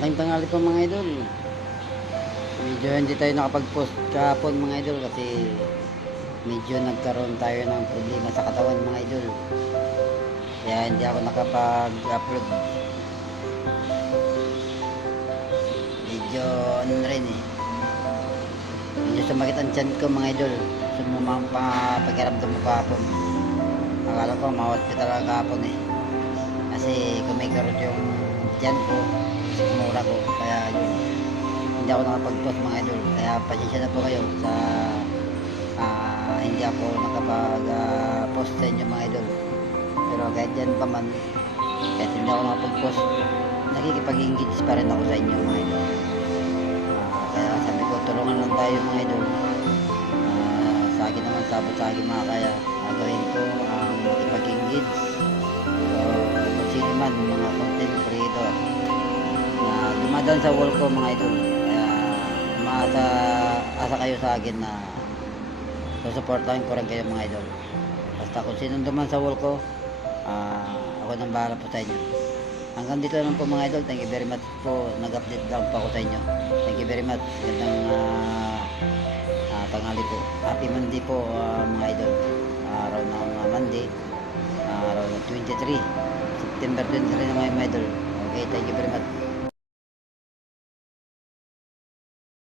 Magandang tanghali po mga idol. Medyo hindi tayo nakapag-post kahapon mga idol kasi medyo nagkaroon tayo ng problema sa katawan mga idol. Kaya hindi ako nakapag-upload. Medyo ano na rin eh. Medyo sumakit ang tiyan ko mga idol. Sumumang pa pakiramdam ko kahapon. Akala ko ma-hospital ako kahapon eh. Kasi kumikarot yung tiyan ko. Mura ko. Kaya yun. Hindi ako nakapag-post mga idol, kaya pasensya na po kayo sa hindi ako nakapag-post sa inyo mga idol. Pero kahit dyan pa man, kahit hindi ako nakapag-post, nakikipag-engage pa rin ako sa inyo mga idol. Kaya sabi ko, tulungan lang tayo mga idol. Sa akin naman, sabot sa akin mga kaya gagawin ko ang makipag-engage. So kung sino man mga content creator na dumadaan sa wall ko mga idol, asa kayo sa akin na susuportahan ko rin kayo mga idol. Basta kung sinong duman sa wall ko, ako nang bahala po sa inyo. Hanggang dito lang po mga idol. Thank you very much po. Nag-update lang po ako sa inyo. Thank you very much. Gandang tanghali po. Happy Monday po mga idol. Araw ng Monday. Araw ng 23 September 23 na mga idol. Okay, thank you very much.